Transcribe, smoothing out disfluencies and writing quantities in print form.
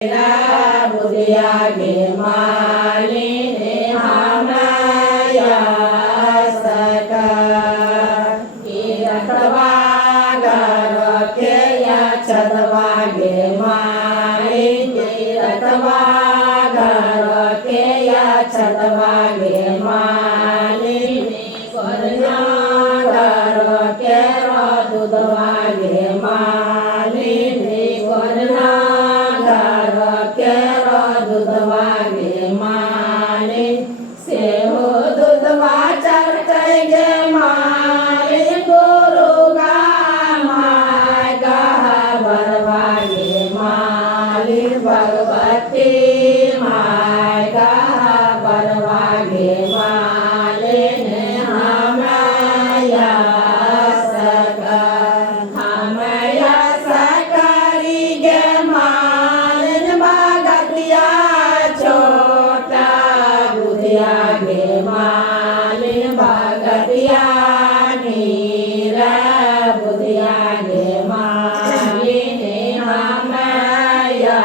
बुधिया गे मालिनी हमया सका कीरतवा गर के या छदवा गे मालिनी कीरतवा गर के या छदवा गे मालिनी करना गर के दूधवा गे मालिनी करना दूधवा गे माली से हो दूधवा चढ़ते गे माली गुरु माय बरवा गे माली भगवती माय बरवा गे माली ने हमया सका हमया सकरी गे गे मालिन भगतिया नीरा बुधिया गे मालिन हमया